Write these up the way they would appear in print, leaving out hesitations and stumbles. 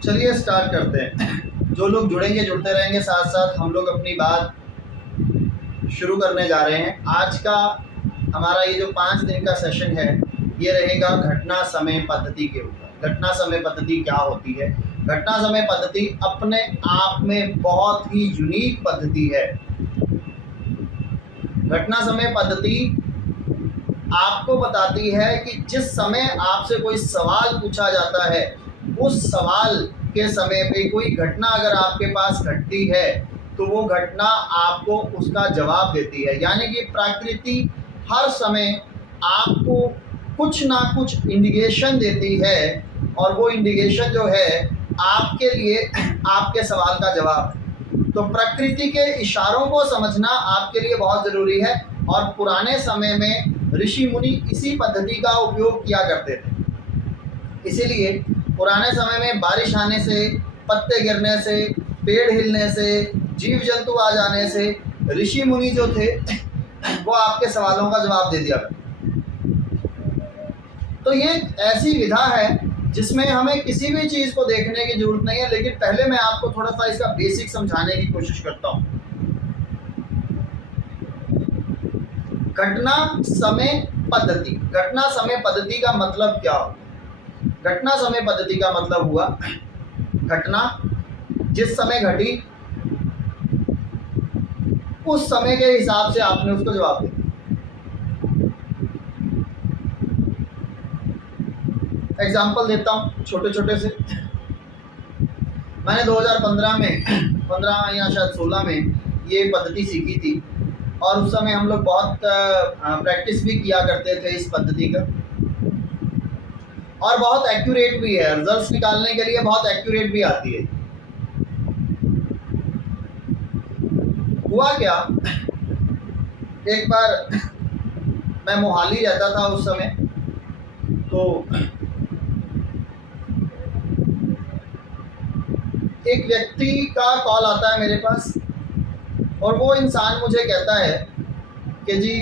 चलिए स्टार्ट करते हैं। जो लोग जुड़ेंगे जुड़ते रहेंगे, साथ साथ हम लोग अपनी बात शुरू करने जा रहे हैं। आज का हमारा ये जो 5 दिन का सेशन है ये रहेगा घटना समय पद्धति के ऊपर। घटना समय पद्धति क्या होती है? घटना समय पद्धति अपने आप में बहुत ही यूनिक पद्धति है। घटना समय पद्धति आपको बताती है कि जिस समय आपसे कोई सवाल पूछा जाता है, उस सवाल के समय पे कोई घटना अगर आपके पास घटती है तो वो घटना आपको उसका जवाब देती है। यानी कि प्रकृति हर समय आपको कुछ ना कुछ इंडिकेशन देती है और वो इंडिकेशन जो है आपके लिए आपके सवाल का जवाब है। तो प्रकृति के इशारों को समझना आपके लिए बहुत ज़रूरी है। और पुराने समय में ऋषि मुनि इसी पद्धति का उपयोग किया करते थे। इसीलिए पुराने समय में बारिश आने से, पत्ते गिरने से, पेड़ हिलने से, जीव जंतु आ जाने से ऋषि मुनि जो थे वो आपके सवालों का जवाब दे दिया। तो ये ऐसी विधा है जिसमें हमें किसी भी चीज़ को देखने की जरूरत नहीं है। लेकिन पहले मैं आपको थोड़ा सा इसका बेसिक समझाने की कोशिश करता हूँ। घटना समय पद्धति। घटना समय पद्धति का मतलब क्या हो? घटना समय पद्धति का मतलब हुआ घटना जिस समय घटी उस समय के हिसाब से आपने उसको जवाब दिया। एग्जाम्पल देता हूँ छोटे छोटे से। मैंने 2015 में 15 या शायद 16 में ये पद्धति सीखी थी और उस समय हम लोग बहुत प्रैक्टिस भी किया करते थे इस पद्धति का, और बहुत एक्यूरेट भी है। रिजल्ट्स निकालने के लिए बहुत एक्यूरेट भी आती है। हुआ क्या, एक बार मैं मोहाली रहता था उस समय, तो एक व्यक्ति का कॉल आता है मेरे पास और वो इंसान मुझे कहता है कि जी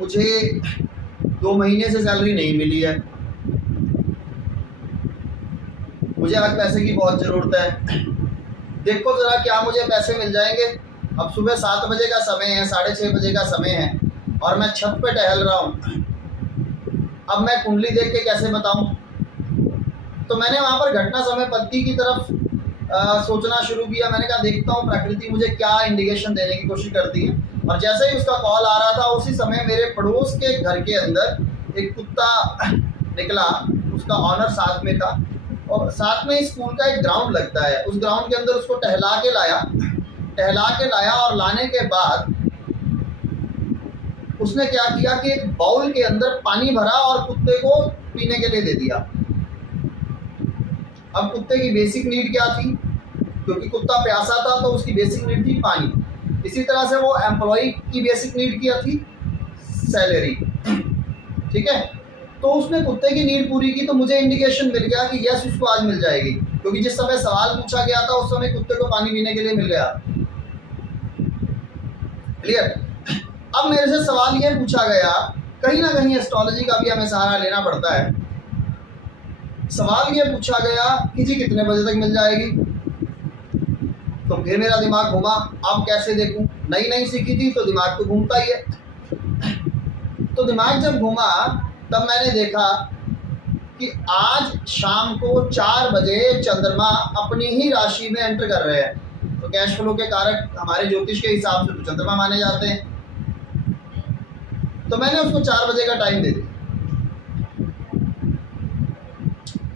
मुझे 2 महीने से सैलरी नहीं मिली है, मुझे आज पैसे की बहुत ज़रूरत है, देखो ज़रा क्या मुझे पैसे मिल जाएंगे। अब सुबह 7 बजे का समय है, 6:30 बजे का समय है और मैं छत पे टहल रहा हूँ। अब मैं कुंडली देख के कैसे बताऊँ? तो मैंने वहाँ पर घटना समय पद्धति की तरफ सोचना शुरू किया। मैंने कहा देखता हूँ प्रकृति मुझे क्या इंडिकेशन देने की कोशिश करती है। और जैसे ही उसका कॉल आ रहा था उसी समय मेरे पड़ोस के घर के अंदर एक कुत्ता निकला। उसका ऑनर साथ में था और साथ में स्कूल का एक ग्राउंड लगता है, उस ग्राउंड के अंदर उसको टहला के लाया और लाने के बाद उसने क्या किया कि एक बाउल के अंदर पानी भरा और कुत्ते को पीने के लिए दे दिया। अब कुत्ते की बेसिक नीड क्या थी? क्योंकि कुत्ता प्यासा था तो उसकी बेसिक नीड थी पानी। इसी तरह से वो एम्प्लॉय की बेसिक नीड क्या थी? सैलरी। ठीक है, तो उसने कुत्ते की नीड पूरी की तो मुझे इंडिकेशन मिल गया कि यस उसको आज मिल जाएगी, क्योंकि जिस समय सवाल पूछा गया था उस समय कुत्ते को पानी पीने के लिए मिल गया। क्लियर? अब मेरे से सवाल ये पूछा गया, कहीं ना कहीं एस्ट्रोलॉजी का भी हमें सहारा लेना पड़ता है। सवाल ये पूछा गया कि जी कितने बजे तक मिल जाएगी? तो फिर मेरा दिमाग घूमा, अब कैसे देखूं? नई सीखी थी तो दिमाग तो घूमता ही है। तो दिमाग जब घूमा तब मैंने देखा कि आज शाम को 4 बजे चंद्रमा अपनी ही राशि में एंटर कर रहे हैं। तो कैश फ्लो के कारक हमारे ज्योतिष के हिसाब से तो चंद्रमा माने जाते हैं। तो मैंने उसको 4 बजे का टाइम दे दिया।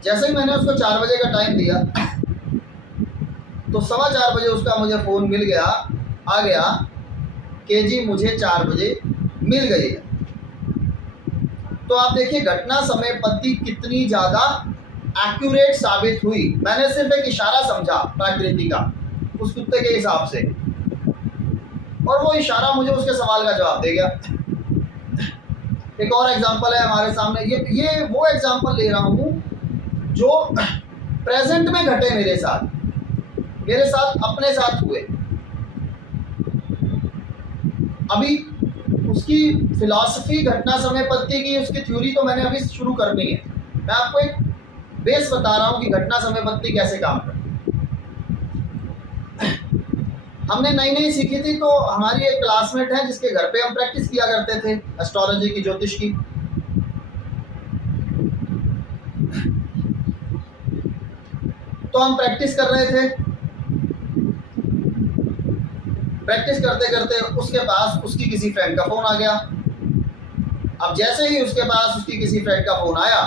जैसे ही मैंने उसको 4 बजे का टाइम दिया तो 4:15 बजे उसका मुझे फ़ोन मिल गया, आ गया कि जी मुझे 4 बजे मिल गई है। तो आप देखिए घटना समय पद्धति कितनी ज़्यादा एक्यूरेट साबित हुई। मैंने सिर्फ एक इशारा समझा प्रकृति का उस कुत्ते के हिसाब से, और वो इशारा मुझे उसके सवाल का जवाब दे गया। एक और एग्जांपल है हमारे सामने। ये वो एग्जांपल ले रहा हूँ जो प्रेजेंट में घटे मेरे साथ अपने साथ हुए। अभी उसकी फिलॉसफी घटना समय पद्धति की, उसकी थ्योरी तो मैंने अभी शुरू करनी है। मैं आपको एक बेस बता रहा हूँ कि घटना समय पद्धति कैसे काम करती है। हमने नई नई सीखी थी, तो हमारी एक क्लासमेट है जिसके घर पे हम प्रैक्टिस किया करते थे एस्ट्रोलॉजी की, ज्योतिष की। तो हम प्रैक्टिस कर रहे थे, प्रैक्टिस करते करते उसके पास उसकी किसी फ्रेंड का फ़ोन आ गया। अब जैसे ही उसके पास उसकी किसी फ्रेंड का फ़ोन आया,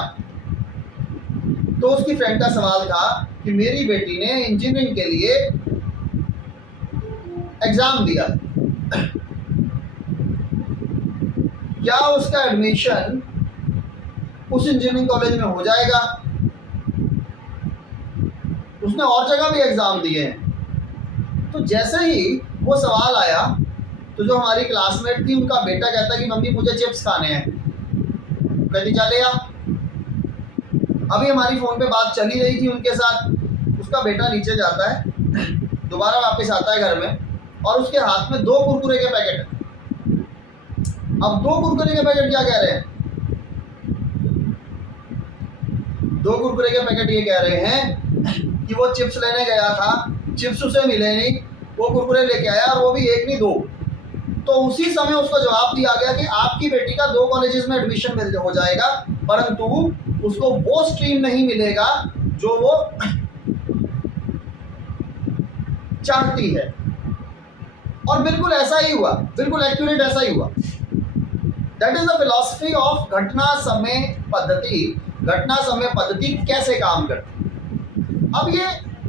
तो उसकी फ्रेंड का सवाल था कि मेरी बेटी ने इंजीनियरिंग के लिए एग्ज़ाम दिया, क्या उसका एडमिशन उस इंजीनियरिंग कॉलेज में हो जाएगा? उसने और जगह भी एग्ज़ाम दिए हैं। तो जैसे ही वो सवाल आया, तो जो हमारी क्लासमेट थी उनका बेटा कहता कि मम्मी मुझे चिप्स खाने हैं। कहती चले आ। अभी हमारी फ़ोन पे बात चली रही थी उनके साथ, उसका बेटा नीचे जाता है, दोबारा वापस आता है घर में, और उसके हाथ में 2 कुरकुरे के पैकेट हैं। अब 2 कुरकुरे के पैकेट क्या कह रहे हैं? 2 कुरकुरे के पैकेट ये कह रहे हैं कि वो चिप्स लेने गया था, चिप्स उसे मिले नहीं, वो कुरकुरे लेके आया, और वो भी 1 नहीं 2। तो उसी समय उसको जवाब दिया गया कि आपकी बेटी का 2 कॉलेजेस में एडमिशन मिल हो जाएगा, परंतु उसको वो स्ट्रीम नहीं मिलेगा जो वो चाहती है। और बिल्कुल ऐसा ही हुआ, बिल्कुल एक्यूरेट ऐसा ही हुआ। That is the philosophy of घटना समय पद्धति। घटना समय पद्धति कैसे काम करती है। अब ये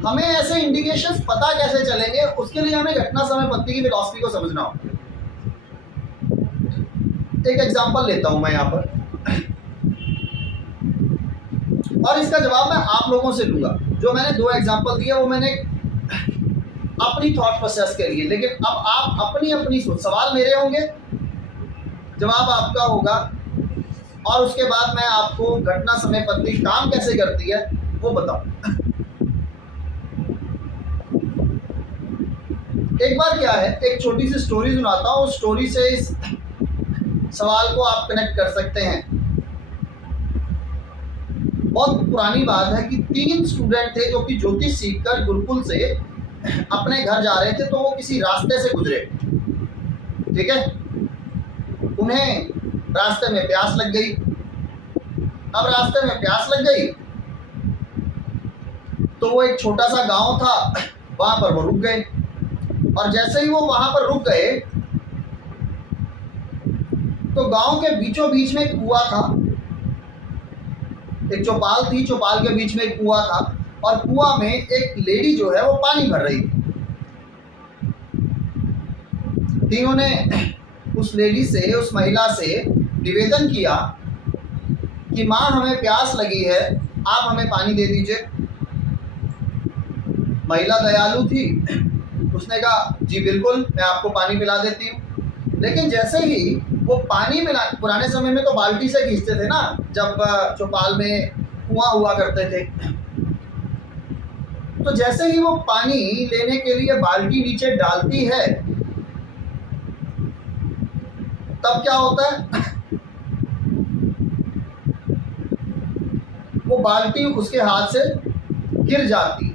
हमें ऐसे इंडिकेशंस पता कैसे चलेंगे, उसके लिए हमें घटना समय पद्धति की फिलॉसफी को समझना होगा। एक एग्जांपल लेता हूं मैं यहाँ पर, और इसका जवाब मैं आप लोगों से लूंगा। जो मैंने 2 एग्जांपल दिए वो मैंने अपनी थॉट प्रोसेस के लिए, लेकिन अब आप अपनी अपनी सोच, सवाल मेरे होंगे, जवाब आपका होगा, और उसके बाद मैं आपको घटना समय पद्धति काम कैसे करती है वो बताऊं। एक बार क्या है, एक छोटी सी स्टोरी सुनाता हूं, उस स्टोरी से इस सवाल को आप कनेक्ट कर सकते हैं। बहुत पुरानी बात है कि 3 स्टूडेंट थे जो कि ज्योतिष सीखकर गुरुकुल से अपने घर जा रहे थे। तो वो किसी रास्ते से गुजरे, ठीक है। उन्हें रास्ते में प्यास लग गई। अब रास्ते में प्यास लग गई तो वो एक छोटा सा गांव था, वहां पर वो रुक गए। और जैसे ही वो वहां पर रुक गए, तो गांव के बीचों बीच में एक कुआं था, एक चौपाल थी, चौपाल के बीच में एक कुआं था, और कुआं में एक लेडी जो है वो पानी भर रही थी। तीनों ने उस लेडी से, उस महिला से निवेदन किया कि माँ हमें प्यास लगी है, आप हमें पानी दे दीजिए। महिला दयालु थी, उसने कहा जी बिल्कुल, मैं आपको पानी पिला देती हूँ। लेकिन जैसे ही वो पानी पिला, पुराने समय में तो बाल्टी से खींचते थे ना, जब चौपाल में कुआं हुआ करते थे, तो जैसे ही वो पानी लेने के लिए बाल्टी नीचे डालती है, तब क्या होता है, वो बाल्टी उसके हाथ से गिर जाती।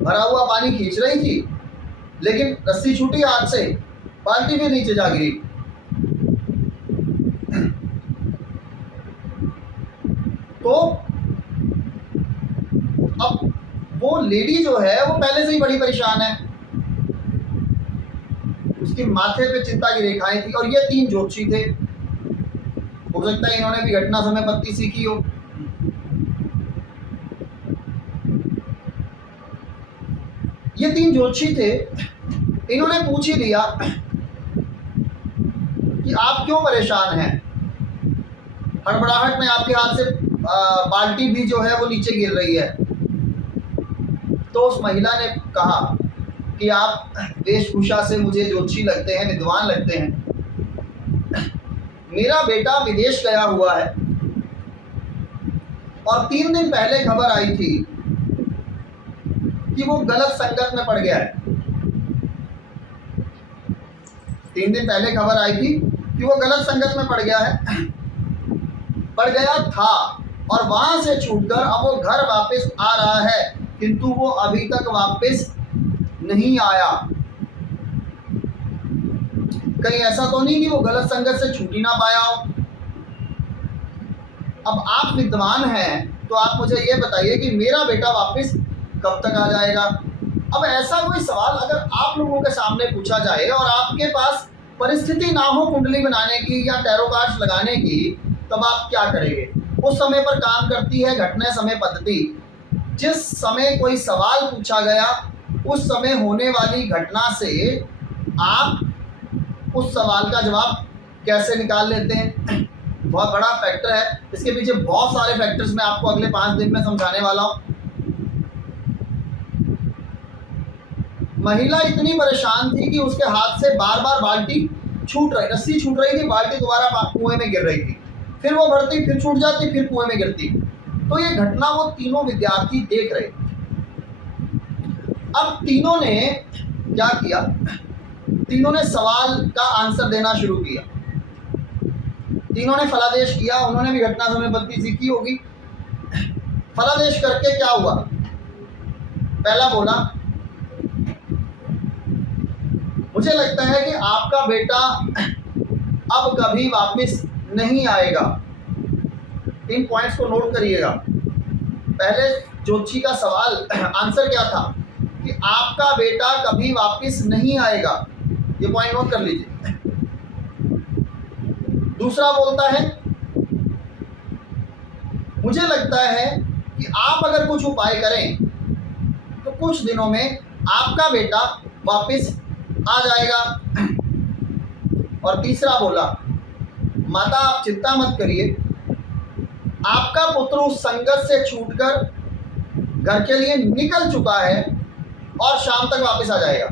भरा हुआ पानी खींच रही थी, लेकिन रस्सी छूटी हाथ से, बाल्टी भी नीचे जा गिरी। तो अब वो लेडी जो है वो पहले से ही बड़ी परेशान है, उसके माथे पे चिंता की रेखाएं थी। और ये 3 ज्योतिषी थे, हो सकता है इन्होंने भी घटना समय पद्धति सीखी हो। ये 3 ज्योतिषी थे, इन्होंने पूछ ही लिया कि आप क्यों परेशान हैं, हड़बड़ाहट में आपके हाथ से बाल्टी भी जो है वो नीचे गिर रही है। तो उस महिला ने कहा कि आप वेशभूषा से मुझे ज्योतिषी लगते हैं, विद्वान लगते हैं, मेरा बेटा विदेश गया हुआ है, और 3 दिन पहले खबर आई थी कि वो गलत संगत में पड़ गया है। 3 दिन पहले खबर आई थी कि वो गलत संगत में पड़ गया है, पड़ गया था और वहां से छूटकर अब वो घर वापस आ रहा है, किंतु वो अभी तक वापस नहीं आया। कहीं ऐसा तो नहीं कि वो गलत संगत से छूट ही ना पाया हो। अब आप विद्वान हैं तो आप मुझे ये बताइए कि मेरा बेटा वापस कब तक आ जाएगा। अब ऐसा कोई सवाल अगर आप लोगों के सामने पूछा जाए और आपके पास परिस्थिति ना हो कुंडली बनाने की या टैरो कार्ड्स लगाने की, तब आप क्या करेंगे? उस समय पर काम करती है घटना समय पद्धति। जिस समय कोई सवाल पूछा गया उस समय होने वाली घटना से आप उस सवाल का जवाब कैसे निकाल लेते हैं, बहुत बड़ा फैक्टर है। इसके पीछे बहुत सारे फैक्टर्स मैं आपको अगले 5 दिन में समझाने वाला हूं। महिला इतनी परेशान थी कि उसके हाथ से बार बार बाल्टी छूट रही, रस्सी छूट रही थी, बाल्टी दोबारा कुएं में गिर रही थी, फिर वो भरती, फिर छूट जाती, फिर कुएं में गिरती। तो ये घटना वो तीनों विद्यार्थी देख रहे थे। अब तीनों ने क्या किया? तीनों ने सवाल का आंसर देना शुरू किया। तीनों ने फलादेश किया। उन्होंने भी घटना समय पद्धति सीखी होगी। फलादेश करके क्या हुआ? पहला बोला, मुझे लगता है कि आपका बेटा अब कभी वापस नहीं आएगा। इन पॉइंट्स को नोट करिएगा। पहले ज्योतिषी का सवाल आंसर क्या था कि आपका बेटा कभी वापस नहीं आएगा। ये पॉइंट नोट कर लीजिए। दूसरा बोलता है, मुझे लगता है कि आप अगर कुछ उपाय करें तो कुछ दिनों में आपका बेटा वापस आ जाएगा। और तीसरा बोला, माता आप चिंता मत करिए, आपका पुत्र उस संगत से छूटकर घर के लिए निकल चुका है और शाम तक वापस आ जाएगा।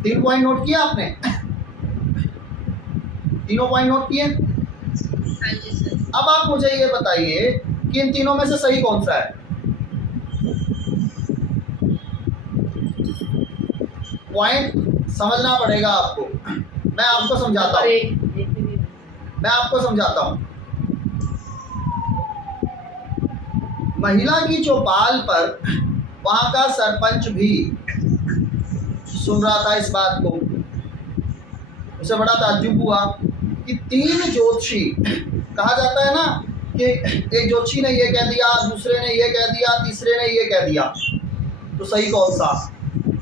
3 पॉइंट नोट किया आपने? तीनों पॉइंट नोट किए? अब आप मुझे ये बताइए कि इन तीनों में से सही कौन सा है? पॉइंट समझना पड़ेगा आपको। मैं आपको समझाता हूं। महिला की चौपाल पर वहां का सरपंच भी सुन रहा था इस बात को। उसे बड़ा ताज्जुब हुआ कि 3 ज्योतिषी, कहा जाता है ना कि एक ज्योतिषी ने ये कह दिया, दूसरे ने ये कह दिया, तीसरे ने ये कह दिया, तो सही कौन सा?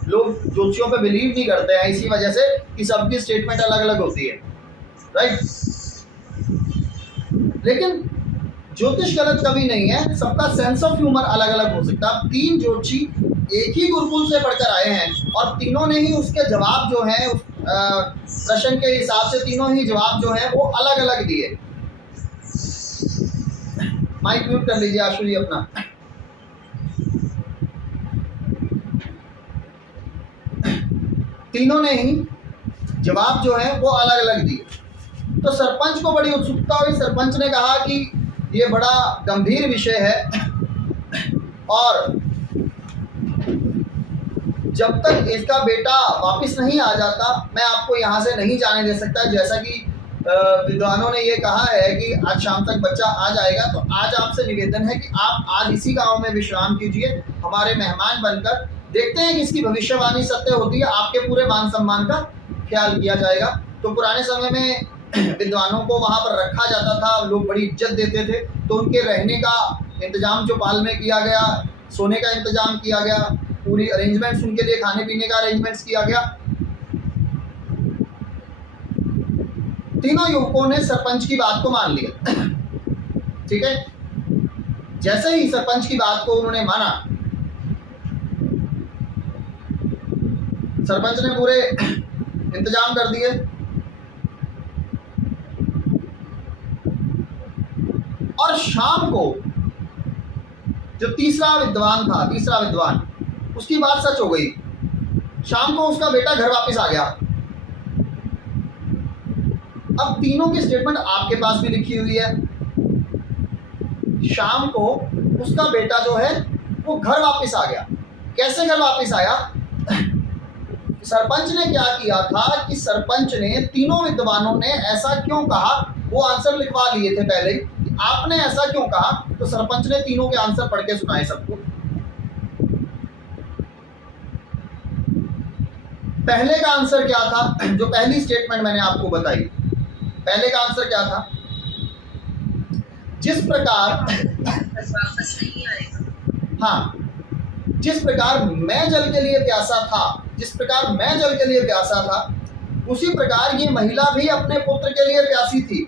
लोग ज्योतिषियों पे बिलीव नहीं करते हैं इसी वजह से कि सबकी स्टेटमेंट अलग अलग होती है, राइट? लेकिन ज्योतिष गलत कभी नहीं है, सबका सेंस ऑफ ह्यूमर अलग अलग हो सकता है। 3 ज्योतिषी एक ही गुरुकुल से पढ़कर आए हैं और तीनों ने ही उसके जवाब जो है प्रश्न के हिसाब से तीनों ही जवाब जो है वो अलग अलग दिए। माइक म्यूट कर लीजिए आशु जी अपना। तीनों ने ही जवाब जो है वो अलग अलग दिए। तो सरपंच को बड़ी उत्सुकता हुई। सरपंच ने कहा कि ये बड़ा गंभीर विषय है और जब तक इसका बेटा वापस नहीं आ जाता मैं आपको यहाँ से नहीं जाने दे सकता। जैसा कि विद्वानों ने ये कहा है कि आज शाम तक बच्चा आ जाएगा, तो आज आपसे निवेदन है कि आप आज इसी गांव में विश्राम कीजिए हमारे मेहमान बनकर। देखते हैं कि इसकी भविष्यवाणी सत्य होती है, आपके पूरे मान सम्मान का ख्याल किया जाएगा। तो पुराने समय में विद्वानों को वहाँ पर रखा जाता था, लोग बड़ी इज्जत देते थे, तो उनके रहने का इंतजाम चौपाल में किया गया, सोने का इंतजाम किया गया, पूरी अरेंजमेंट्स उनके लिए, खाने पीने का अरेंजमेंट्स किया गया। तीनों युवकों ने सरपंच की बात को मान लिया। ठीक है, जैसे ही सरपंच की बात को उन्होंने माना, सरपंच ने पूरे इंतजाम कर दिए। और शाम को जो तीसरा विद्वान उसकी बात सच हो गई। शाम को उसका बेटा घर वापस आ गया। अब तीनों की स्टेटमेंट आपके पास भी लिखी हुई है। शाम को उसका बेटा जो है वो घर वापस आ गया। कैसे घर वापस आया? सरपंच ने क्या किया था कि सरपंच ने तीनों विद्वानों ने ऐसा क्यों कहा, वो आंसर लिखवा लिए थे पहले ही, आपने ऐसा क्यों कहा, तो सरपंच ने तीनों के आंसर पढ़ के सुनाए सबको। पहले का आंसर क्या था, जो पहली स्टेटमेंट मैंने आपको बताई, पहले का आंसर क्या था, जिस प्रकार वापस नहीं आएगा, हाँ, जिस प्रकार मैं जल के लिए प्यासा था, जिस प्रकार मैं जल के लिए प्यासा था, उसी प्रकार ये महिला भी अपने पुत्र के लिए प्यासी थी।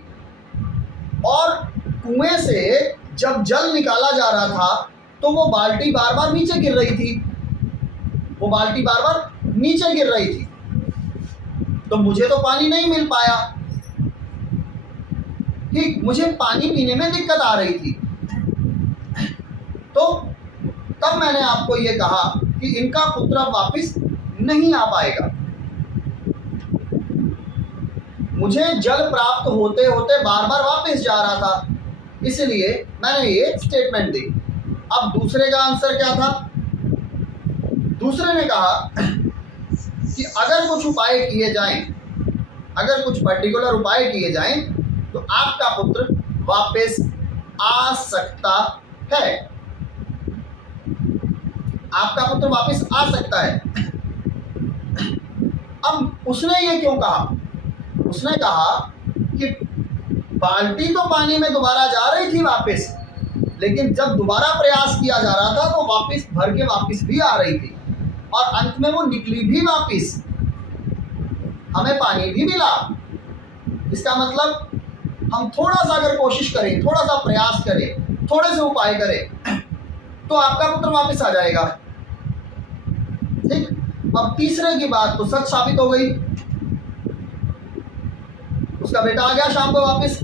और कुएं से जब जल निकाला जा रहा था तो वो बाल्टी बार बार नीचे गिर रही थी, वो बाल्टी बार बार नीचे गिर रही थी, तो मुझे तो पानी नहीं मिल पाया, ठीक, मुझे पानी पीने में दिक्कत आ रही थी। तो तब मैंने आपको ये कहा कि इनका पुत्र वापस नहीं आ पाएगा, मुझे जल प्राप्त होते होते बार बार वापस जा रहा था, इसलिए मैंने ये स्टेटमेंट दी। अब दूसरे का आंसर क्या था, दूसरे ने कहा कि अगर कुछ उपाय किए जाएं, अगर कुछ पर्टिकुलर उपाय किए जाएं तो आपका पुत्र वापस आ सकता है, आपका पुत्र वापस आ सकता है। अब उसने ये क्यों कहा, उसने कहा कि बाल्टी तो पानी में दोबारा जा रही थी वापस, लेकिन जब दोबारा प्रयास किया जा रहा था तो वापस भर के वापस भी आ रही थी, और अंत में वो निकली भी वापस, हमें पानी भी मिला। इसका मतलब हम थोड़ा सा अगर कोशिश करें, थोड़ा सा प्रयास करें, थोड़े से उपाय करें तो आपका पुत्र वापस आ जाएगा, ठीक। अब तीसरे की बात तो सच साबित हो गई, उसका बेटा आ गया शाम को वापस।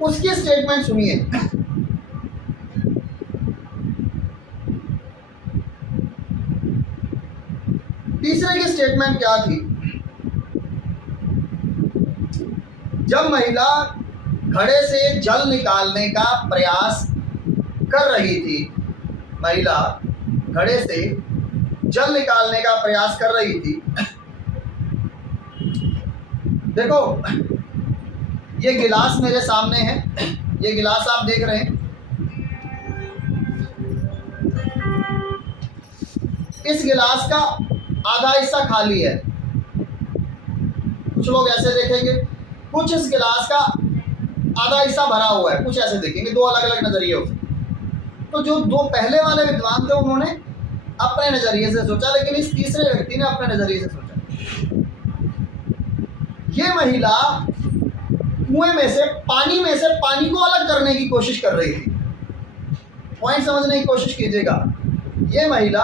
उसकी स्टेटमेंट सुनिए, तीसरे की स्टेटमेंट क्या थी, जब महिला घड़े से जल निकालने का प्रयास कर रही थी, महिला घड़े से जल निकालने का प्रयास कर रही थी, देखो ये गिलास मेरे सामने है, ये गिलास आप देख रहे हैं, इस गिलास का आधा हिस्सा खाली है, कुछ लोग ऐसे देखेंगे, कुछ इस गिलास का आधा हिस्सा भरा हुआ है, कुछ ऐसे देखेंगे, दो अलग अलग नजरिए होते। तो जो दो पहले वाले विद्वान थे उन्होंने अपने नजरिए से सोचा, लेकिन इस तीसरे व्यक्ति ने अपने नजरिए से सोचा। ये महिला कुएं में से पानी को अलग करने की कोशिश कर रही थी, पॉइंट समझने की कोशिश कीजिएगा। ये महिला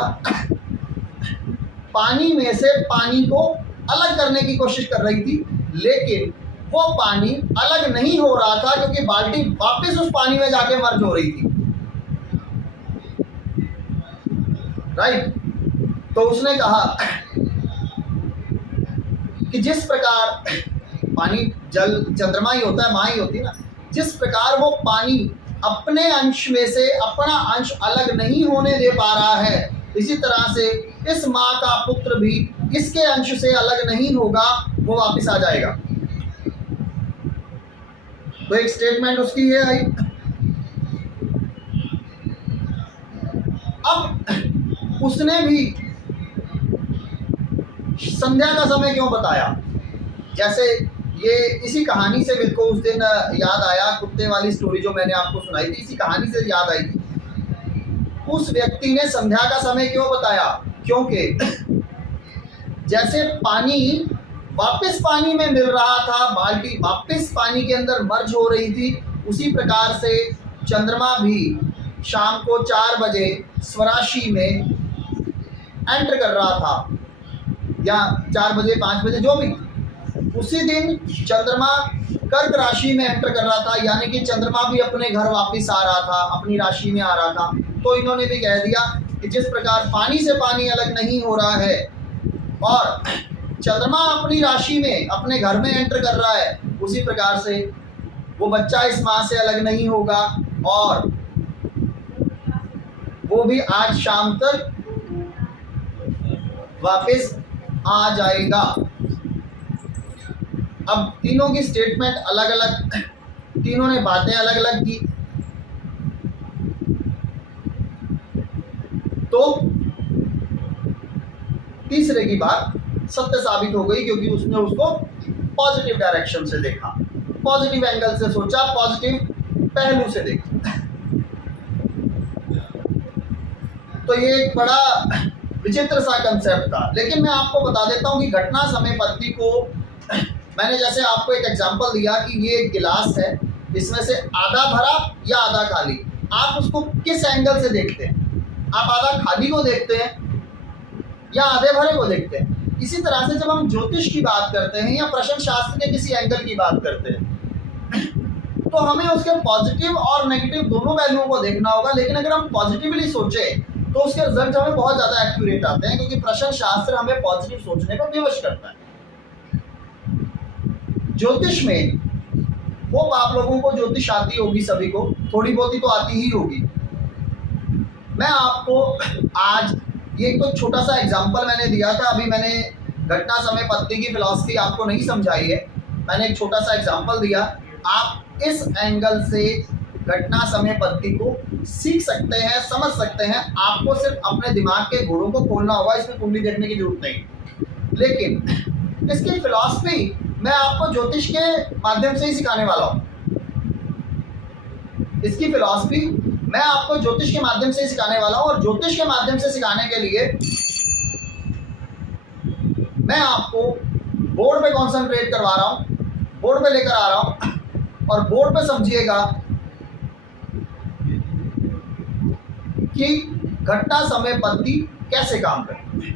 पानी में से पानी को अलग करने की कोशिश कर रही थी, लेकिन वो पानी अलग नहीं हो रहा था क्योंकि बाल्टी वापस उस पानी में जाके मर्ज हो रही थी, राइट। तो उसने कहा कि जिस प्रकार पानी जल चंद्रमा ही होता है, माँ ही होती है ना, जिस प्रकार वो पानी अपने अंश में से अपना अंश अलग नहीं होने दे पा रहा है, इसी तरह से इस माँ का पुत्र भी इसके अंश से अलग नहीं होगा, वो वापस आ जाएगा। तो एक स्टेटमेंट उसकी ये आई। अब उसने भी संध्या का समय क्यों बताया, जैसे ये इसी कहानी से मेरे को उस दिन याद आया, कुत्ते वाली स्टोरी जो मैंने आपको सुनाई थी, इसी कहानी से याद आई थी। उस व्यक्ति ने संध्या का समय क्यों बताया, क्योंकि जैसे पानी वापस पानी में मिल रहा था, बाल्टी वापस पानी के अंदर मर्ज हो रही थी, उसी प्रकार से चंद्रमा भी शाम को 4 बजे स्वराशि में एंटर कर रहा था, या 4 बजे 5 बजे जो भी, उसी दिन चंद्रमा कर्क राशि में एंटर कर रहा था, यानी कि चंद्रमा भी अपने घर वापस आ रहा था, अपनी राशि में आ रहा था। तो इन्होंने भी कह दिया कि जिस प्रकार पानी से पानी अलग नहीं हो रहा है और चंद्रमा अपनी राशि में अपने घर में एंटर कर रहा है, उसी प्रकार से वो बच्चा इस माँ से अलग नहीं होगा और वो भी आज शाम तक वापस आ जाएगा। अब तीनों की स्टेटमेंट अलग अलग, तीनों ने बातें अलग अलग की, तो तीसरे की बात सत्य साबित हो गई, क्योंकि उसने उसको पॉजिटिव डायरेक्शन से देखा, पॉजिटिव एंगल से सोचा, पॉजिटिव पहलू से देखा। तो ये एक बड़ा विचित्र सा कंसेप्ट था। लेकिन मैं आपको बता देता हूँ कि घटना समय पद्धति को, मैंने जैसे आपको एक एग्जांपल दिया कि ये एक गिलास है, इसमें से आधा भरा या आधा खाली, आप उसको किस एंगल से देखते हैं? आप आधा खाली को देखते हैं या आधे भरे को देखते हैं? इसी तरह से जब हम ज्योतिष की बात करते हैं या प्रश्न शास्त्र के किसी एंगल की बात करते हैं, तो हमें उसके पॉजिटिव और नेगेटिव दोनों पहलुओं को देखना होगा। लेकिन अगर हम पॉजिटिवली सोचें तो उसके रिजल्ट हमें बहुत ज़्यादा एक्यूरेट आते हैं, क्योंकि प्रश्न शास्त्र हमें पॉजिटिव सोचने पर विवश करता है। ज्योतिष में वो आप लोगों को ज्योतिष आती होगी, सभी को थोड़ी बहुत ही तो आती ही होगी। मैं आपको आज ये एक तो छोटा सा एग्जांपल मैंने दिया था, अभी मैंने घटना समय पद्धति की फिलॉसफी आपको नहीं समझाई है, मैंने एक छोटा सा एग्जांपल दिया। आप इस एंगल से घटना समय पद्धति को सीख सकते हैं, समझ सकते हैं। आपको सिर्फ अपने दिमाग के घोड़ों को खोलना होगा, इसमें कुंडली देखने की जरूरत नहीं। लेकिन इसकी फिलॉसफी मैं आपको ज्योतिष के माध्यम से ही सिखाने वाला हूँ। इसकी फिलॉसफी मैं आपको ज्योतिष के माध्यम से ही सिखाने वाला हूँ, और ज्योतिष के माध्यम से सिखाने के लिए मैं आपको बोर्ड पे कॉन्सेंट्रेट करवा रहा हूँ, बोर्ड पे लेकर आ रहा हूँ, और बोर्ड पे समझिएगा कि घटना समय पद्धति कैसे काम करती है।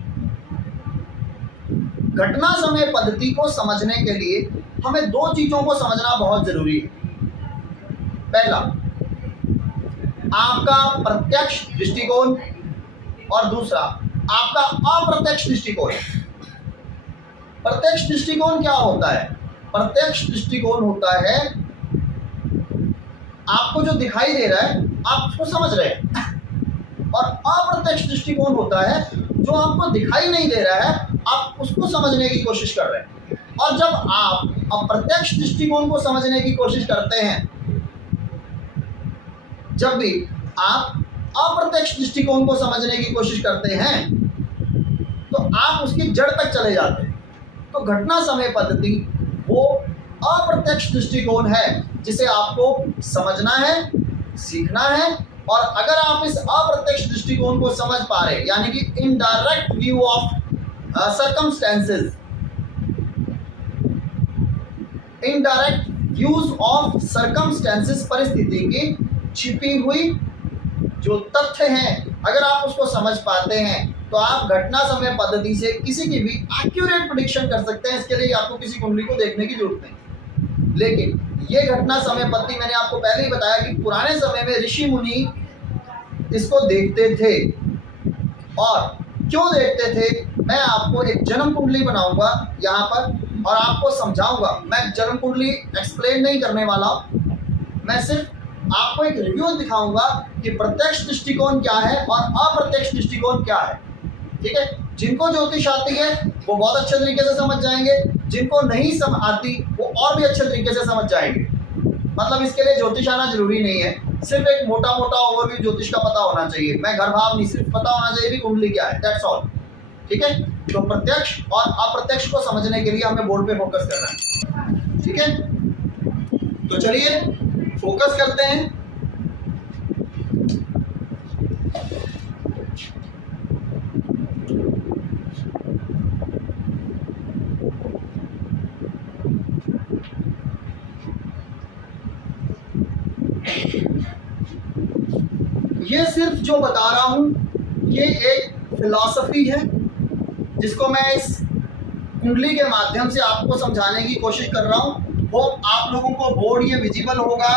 घटना समय पद्धति को समझने के लिए हमें दो चीजों को समझना बहुत जरूरी है। पहला, आपका प्रत्यक्ष दृष्टिकोण, और दूसरा आपका अप्रत्यक्ष दृष्टिकोण। प्रत्यक्ष दृष्टिकोण क्या होता है? प्रत्यक्ष दृष्टिकोण होता है आपको जो दिखाई दे रहा है आप उसको समझ रहे हैं, और अप्रत्यक्ष दृष्टिकोण होता है जो आपको दिखाई नहीं दे रहा है, आप उसको समझने की कोशिश कर रहे हैं। और जब आप अप्रत्यक्ष दृष्टिकोण को समझने की कोशिश करते हैं, जब भी आप अप्रत्यक्ष दृष्टिकोण को समझने की कोशिश करते हैं, तो आप उसकी जड़ तक चले जाते हैं। तो घटना समय पद्धति वो अप्रत्यक्ष दृष्टिकोण है जिसे आपको समझना है, सीखना है। और अगर आप इस अप्रत्यक्ष दृष्टिकोण को समझ पा रहे, यानी कि indirect view of circumstances, indirect views of circumstances, परिस्थिति की छिपी हुई जो तथ्य हैं, अगर आप उसको समझ पाते हैं तो आप घटना समय पद्धति से किसी की भी एक्यूरेट प्रेडिक्शन कर सकते हैं। इसके लिए आपको किसी कुंडली को देखने की जरूरत नहीं। लेकिन ये घटना समय पद्धति मैंने आपको पहले ही बताया कि पुराने समय में ऋषि मुनि इसको देखते थे। और क्यों देखते थे, मैं आपको एक जन्म कुंडली बनाऊंगा यहाँ पर और आपको समझाऊंगा। मैं जन्म कुंडली एक्सप्लेन नहीं करने वाला, मैं सिर्फ आपको एक रिव्यू दिखाऊंगा कि प्रत्यक्ष दृष्टिकोण क्या है और अप्रत्यक्ष दृष्टिकोण क्या है। ठीक है, जिनको ज्योतिष आती है वो बहुत अच्छे तरीके से समझ जाएंगे, जिनको नहीं समझ आती वो और भी अच्छे तरीके से समझ जाएंगे। मतलब इसके लिए ज्योतिष आना जरूरी नहीं है, सिर्फ एक मोटा मोटा ओवरव्यू ज्योतिष का पता होना चाहिए। मैं घर भाव नहीं, सिर्फ पता होना चाहिए भी कुंडली क्या है, दैट्स ऑल। ठीक है, तो प्रत्यक्ष और अप्रत्यक्ष को समझने के लिए हमें बोर्ड पे फोकस करना है। ठीक है, तो चलिए फोकस करते हैं। ये सिर्फ जो बता रहा हूं ये एक फिलॉसफी है जिसको मैं इस कुंडली के माध्यम से आपको समझाने की कोशिश कर रहा हूं। वो आप लोगों को बोर्ड ये विजिबल होगा,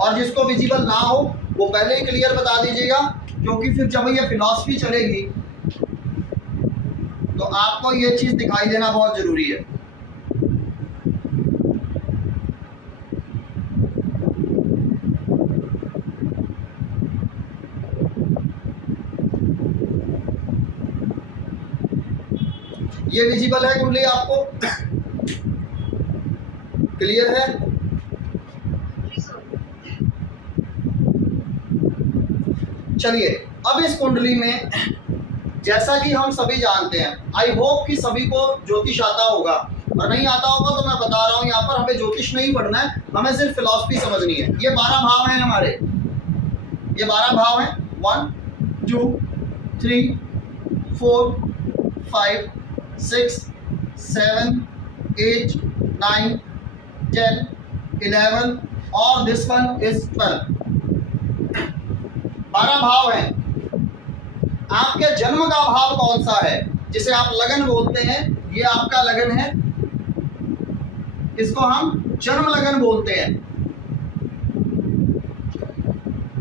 और जिसको विजिबल ना हो वो पहले ही क्लियर बता दीजिएगा, क्योंकि फिर जब ये फिलॉसफी चलेगी तो आपको ये चीज दिखाई देना बहुत जरूरी है। ये विजिबल है कुंडली आपको? क्लियर है? चलिए अब इस कुंडली में जैसा कि हम सभी जानते हैं, आई होप कि सभी को ज्योतिष आता होगा, और नहीं आता होगा तो मैं बता रहा हूँ यहाँ पर हमें ज्योतिष नहीं पढ़ना है, हमें सिर्फ फिलॉसफी समझनी है। ये 12 भाव हैं हमारे, ये 12 भाव हैं। 1 2 3 4 5 6 7 8 9 10 11 और दिस वन इज 12। 12 भाव हैं। आपके जन्म का भाव कौन सा है, जिसे आप लगन बोलते हैं, ये आपका लगन है, इसको हम जन्म लगन बोलते हैं।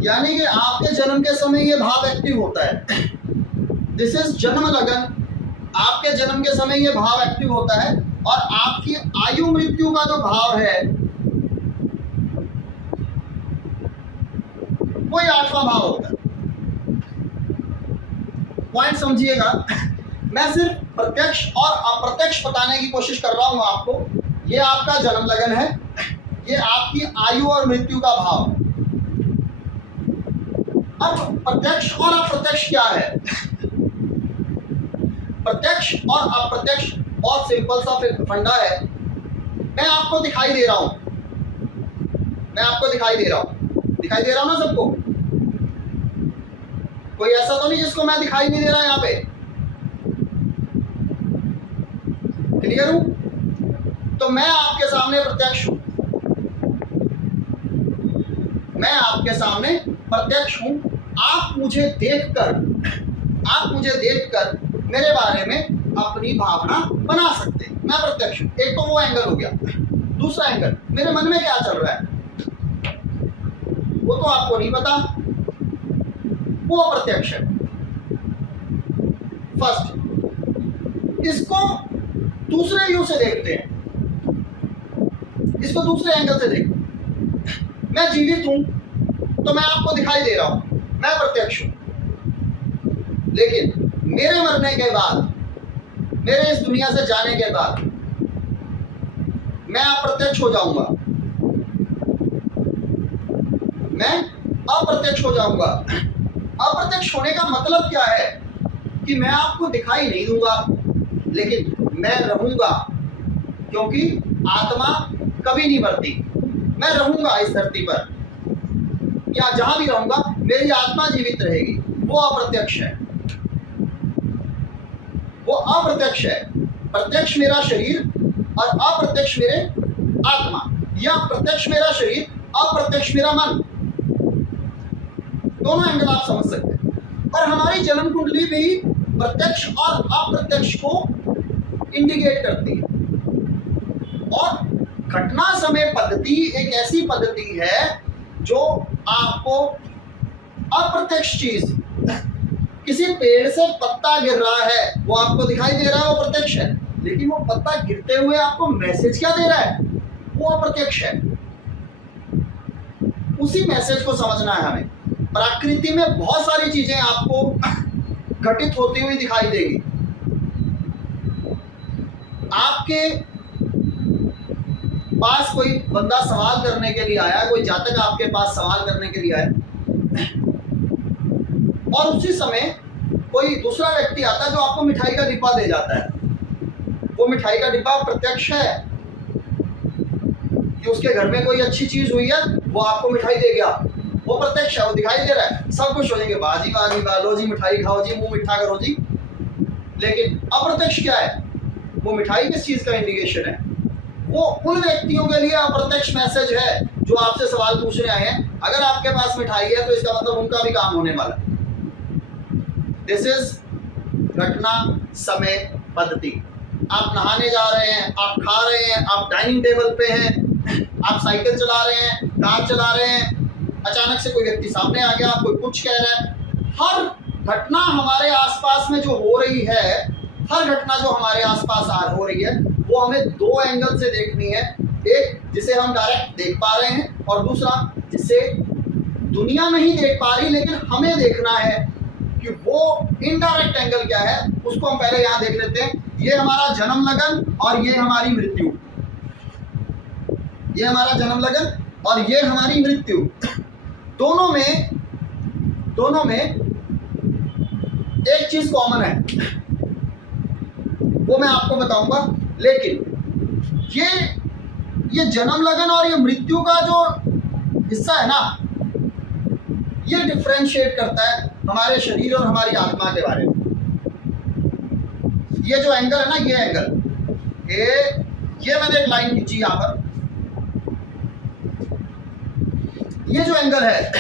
यानी कि आपके जन्म के समय ये भाव एक्टिव होता है। दिस इज जन्म लगन। आपके जन्म के समय ये भाव एक्टिव होता है, और आपकी आयु मृत्यु का जो भाव है वो 8वां भाव होता है। पॉइंट समझिएगा। मैं सिर्फ प्रत्यक्ष और अप्रत्यक्ष बताने की कोशिश कर रहा हूं आपको। ये आपका जन्म लगन है, ये आपकी आयु और मृत्यु का भाव। अब प्रत्यक्ष और अप्रत्यक्ष क्या है? प्रत्यक्ष और अप्रत्यक्ष बहुत सिंपल सा फंडा है। मैं आपको दिखाई दे रहा हूं, मैं आपको दिखाई दे रहा हूं ना सबको? कोई ऐसा तो नहीं जिसको मैं दिखाई नहीं दे रहा यहाँ पे? क्लियर हूं? तो मैं आपके सामने प्रत्यक्ष हूं, मैं आपके सामने प्रत्यक्ष हूं। आप मुझे देखकर मेरे बारे में अपनी भावना बना सकते हैं। मैं प्रत्यक्ष हूं। एक तो वो एंगल हो गया। दूसरा एंगल, मेरे मन में क्या चल रहा है वो तो आपको नहीं पता, वो अप्रत्यक्ष है। फर्स्ट, इसको दूसरे व्यू से देखते हैं, इसको दूसरे एंगल से देखते हैं। मैं जीवित हूं तो मैं आपको दिखाई दे रहा हूं, मैं प्रत्यक्ष हूं। लेकिन मेरे मरने के बाद, मेरे इस दुनिया से जाने के बाद मैं अप्रत्यक्ष हो जाऊंगा, मैं अप्रत्यक्ष हो जाऊंगा। अप्रत्यक्ष होने का मतलब क्या है? कि मैं आपको दिखाई नहीं दूंगा, लेकिन मैं रहूंगा, क्योंकि आत्मा कभी नहीं मरती। मैं रहूंगा इस धरती पर, या जहां भी रहूंगा मेरी आत्मा जीवित रहेगी। वो अप्रत्यक्ष है, वो अप्रत्यक्ष है। प्रत्यक्ष मेरा शरीर और अप्रत्यक्ष मेरे आत्मा, या प्रत्यक्ष मेरा शरीर, अप्रत्यक्ष मेरा मन। दोनों एंगल आप समझ सकते हैं। और हमारी जन्म कुंडली भी प्रत्यक्ष और अप्रत्यक्ष को इंडिकेट करती है। और घटना समय पद्धति एक ऐसी पद्धति है जो आपको अप्रत्यक्ष चीज, किसी पेड़ से पत्ता गिर रहा है वो आपको दिखाई दे रहा है, वो प्रत्यक्ष है। लेकिन वो पत्ता गिरते हुए आपको मैसेज क्या दे रहा है, वो अप्रत्यक्ष है। उसी मैसेज को समझना है हमें। प्रकृति में बहुत सारी चीजें आपको घटित होती हुई दिखाई देगी। आपके पास कोई बंदा सवाल करने के लिए आया, कोई जातक आपके पास सवाल करने के लिए आया, और उसी समय कोई दूसरा व्यक्ति आता है जो आपको मिठाई का डिब्बा दे जाता है। वो मिठाई का डिब्बा प्रत्यक्ष है कि उसके घर में कोई अच्छी चीज हुई है, वो आपको मिठाई दे गया, वो प्रत्यक्ष है, वो दिखाई दे रहा है। सब कुछ हो जाएंगे, बाजी बाजी लो जी, मिठाई खाओ जी, मुंह मिठा करो जी। लेकिन अप्रत्यक्ष क्या है? वो मिठाई किस चीज का इंडिकेशन है? वो उन व्यक्तियों के लिए अप्रत्यक्ष मैसेज है जो आपसे सवाल पूछने आए हैं। अगर आपके पास मिठाई है तो इसका मतलब उनका भी काम होने वाला है। दिस इज घटना समय पद्धति। आप नहाने जा रहे हैं, आप खा रहे हैं, आप डाइनिंग टेबल पे हैं, आप साइकिल चला रहे हैं, कार चला रहे हैं, अचानक से कोई व्यक्ति सामने आ गया, कोई कुछ कह रहा है। हर घटना हमारे आसपास में जो हो रही है, हर घटना जो हमारे आसपास हो रही है, वो हमें दो एंगल से देखनी है। एक जिसे हम डायरेक्ट देख पा रहे हैं, और दूसरा जिसे दुनिया नहीं देख पा रही लेकिन हमें देखना है कि वो इनडायरेक्ट एंगल क्या है। उसको हम पहले यहाँ देख लेते हैं। ये हमारा जन्म लगन और ये हमारी मृत्यु, ये हमारा जन्म लगन और ये हमारी मृत्यु, दोनों में एक चीज कॉमन है, वो मैं आपको बताऊंगा। लेकिन ये जन्म लगन और ये मृत्यु का जो हिस्सा है ना, ये डिफरेंशिएट करता है हमारे शरीर और हमारी आत्मा के बारे में। ये जो एंगल है ना, ये एंगल, ये मैंने एक लाइन खींची यहां पर, ये जो एंगल है,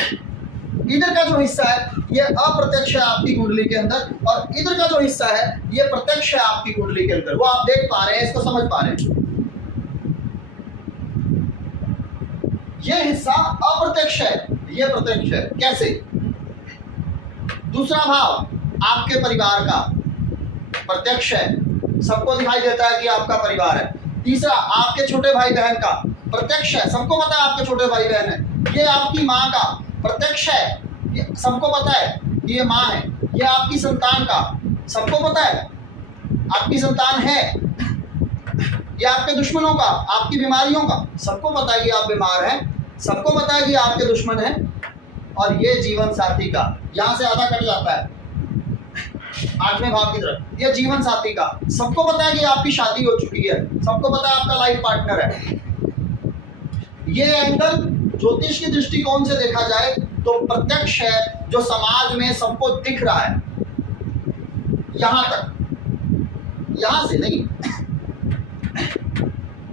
इधर का जो हिस्सा है ये अप्रत्यक्ष है आपकी कुंडली के अंदर, और इधर का जो हिस्सा है ये प्रत्यक्ष है आपकी कुंडली के अंदर। वो आप देख पा रहे हैं, इसको समझ पा रहे हैं। ये हिस्सा अप्रत्यक्ष है, ये प्रत्यक्ष है। कैसे? दूसरा भाव आपके परिवार का प्रत्यक्ष है, सबको दिखाई देता है कि आपका परिवार है। तीसरा आपके छोटे भाई बहन का प्रत्यक्ष है, सबको पता है आपके छोटे भाई बहन है। ये आपकी माँ का प्रत्यक्ष है, ये सबको पता है कि ये माँ है। ये आपकी संतान का, सबको पता है आपकी संतान है। ये आपके दुश्मनों का, आपकी बीमारियों का, सबको पता है कि आप बीमार हैं, सबको पता है कि आपके दुश्मन हैं। और ये जीवन साथी का, यहाँ से आधा कट जाता है 8वें भाव की तरफ, ये जीवन साथी का, सबको पता है कि आपकी शादी हो चुकी है, सबको पता है आपका लाइफ पार्टनर है। ये एंगल ज्योतिष की दृष्टिकोण से देखा जाए तो प्रत्यक्ष है, जो समाज में सबको दिख रहा है। यहां तक, यहां से नहीं।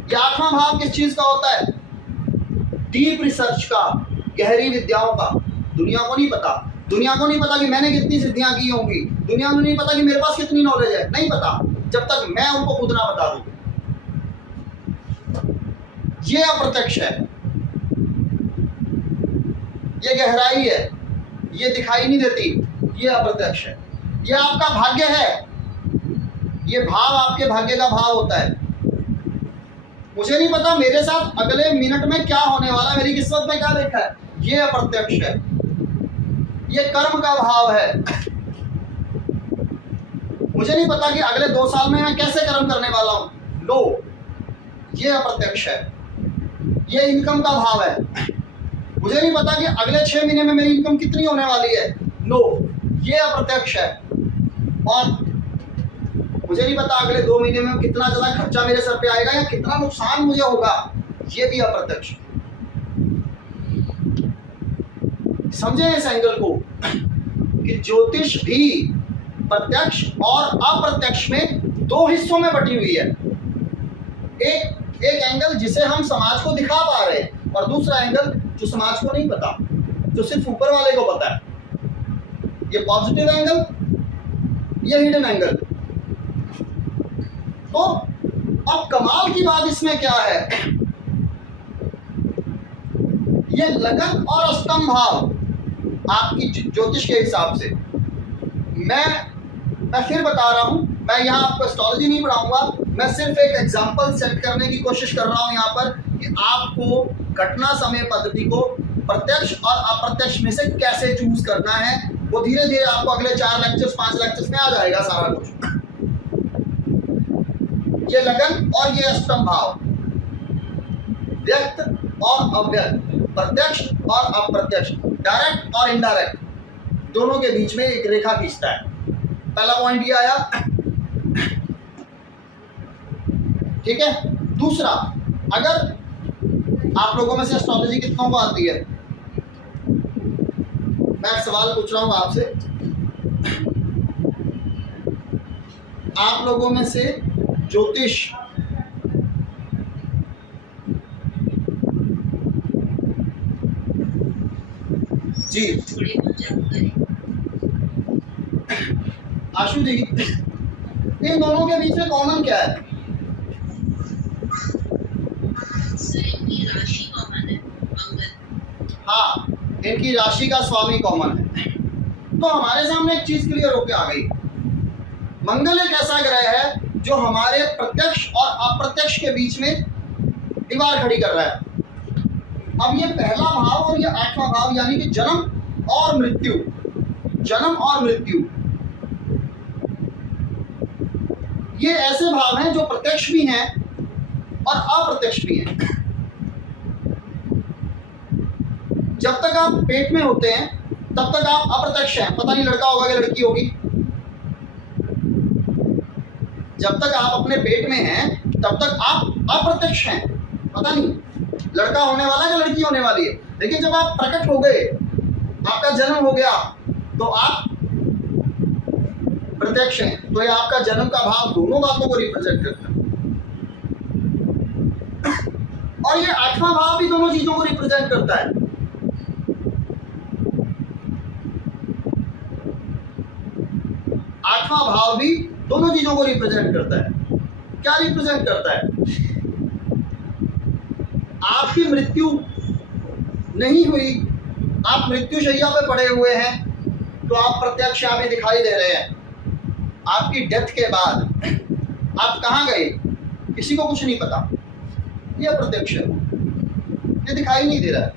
ये 8वां भाव किस चीज का होता है? डीप रिसर्च का, गहरी विद्याओं का। दुनिया को नहीं पता, दुनिया को नहीं पता कि मैंने कितनी सिद्धियां की होंगी, दुनिया को नहीं पता कि मेरे पास कितनी नॉलेज है, नहीं पता जब तक मैं उनको खुद ना बता दूं। ये अप्रत्यक्ष है, ये गहराई है, ये दिखाई नहीं देती, ये अप्रत्यक्ष है। ये आपका भाग्य है, ये भाव आपके भाग्य का भाव होता है। मुझे नहीं पता मेरे साथ अगले मिनट में क्या होने वाला है, मेरी किस्मत में क्या लिखा है, ये अप्रत्यक्ष है। ये कर्म का भाव है। मुझे नहीं पता कि अगले 2 साल में मैं कैसे कर्म करने वाला हूं, लो, ये अप्रत्यक्ष है। ये इनकम का भाव है। मुझे नहीं पता कि अगले 6 महीने में मेरी इनकम कितनी होने वाली है, नो, ये अप्रत्यक्ष है। और मुझे नहीं पता अगले 2 महीने में कितना ज्यादा खर्चा मेरे सर पे आएगा या कितना नुकसान मुझे होगा, ये भी अप्रत्यक्ष। समझे इस एंगल को कि ज्योतिष भी प्रत्यक्ष और अप्रत्यक्ष में 2 हिस्सों में बटी हुई है। एक एंगल जिसे हम समाज को दिखा पा रहे हैं, और दूसरा एंगल जो समाज को नहीं पता, जो सिर्फ ऊपर वाले को पता है। ये पॉजिटिव एंगल, ये हिडन एंगल। तो अब कमाल की बात इसमें क्या है, ये लगन और अष्टम भाव आपकी ज्योतिष के हिसाब से, मैं फिर बता रहा हूं, मैं यहाँ आपको एस्ट्रोलॉजी नहीं पढ़ाऊंगा, मैं सिर्फ एक एग्जांपल सेट करने की कोशिश कर रहा हूं यहाँ पर कि आपको घटना समय पद्धति को प्रत्यक्ष और अप्रत्यक्ष में से कैसे चूज करना है। वो धीरे धीरे आपको अगले 4 लेक्चर्स 5 लेक्चर्स में आ जाएगा सारा कुछ। ये लगन और ये अष्टम भाव, व्यक्त और अव्यक्त, प्रत्यक्ष और अप्रत्यक्ष, डायरेक्ट और इनडायरेक्ट, दोनों के बीच में एक रेखा खींचता है। पहला पॉइंट ये आया, ठीक है। दूसरा, अगर आप लोगों में से एस्ट्रोलॉजी कितनों को आती है, मैं एक सवाल पूछ रहा हूं आपसे, आप लोगों में से ज्योतिष जी, आशु जी, इन दोनों के बीच में कॉमन क्या है? हाँ, इनकी राशि का स्वामी कॉमन है। तो हमारे सामने एक चीज क्लियर होकर आ गई, मंगल एक ऐसा ग्रह है जो हमारे प्रत्यक्ष और अप्रत्यक्ष के बीच में दीवार खड़ी कर रहा है। अब ये पहला भाव और ये 8वां भाव, यानी कि जन्म और मृत्यु, जन्म और मृत्यु, ये ऐसे भाव हैं जो प्रत्यक्ष भी हैं और अप्रत्यक्ष भी हैं। जब तक आप पेट में होते हैं तब तक आप अप्रत्यक्ष हैं, पता नहीं लड़का होगा या लड़की होगी। जब तक आप अपने पेट में हैं तब तक आप अप्रत्यक्ष हैं, पता नहीं लड़का होने वाला है या लड़की होने वाली है। लेकिन जब आप प्रकट हो गए, आपका जन्म हो गया, तो आप प्रत्यक्ष हैं। तो ये आपका जन्म का भाव दोनों बातों को रिप्रेजेंट करता है। और ये 8वां भाव भी दोनों चीजों को रिप्रेजेंट करता है। आठवां भाव भी दोनों चीजों को रिप्रेजेंट करता है। क्या रिप्रेजेंट करता है? आपकी मृत्यु नहीं हुई, आप मृत्यु शैया पे पड़े हुए हैं, तो आप प्रत्यक्ष यहाँ पे दिखाई दे रहे हैं। आपकी डेथ के बाद आप कहाँ गए, किसी को कुछ नहीं पता, ये प्रत्यक्ष है, ये दिखाई नहीं दे रहा है।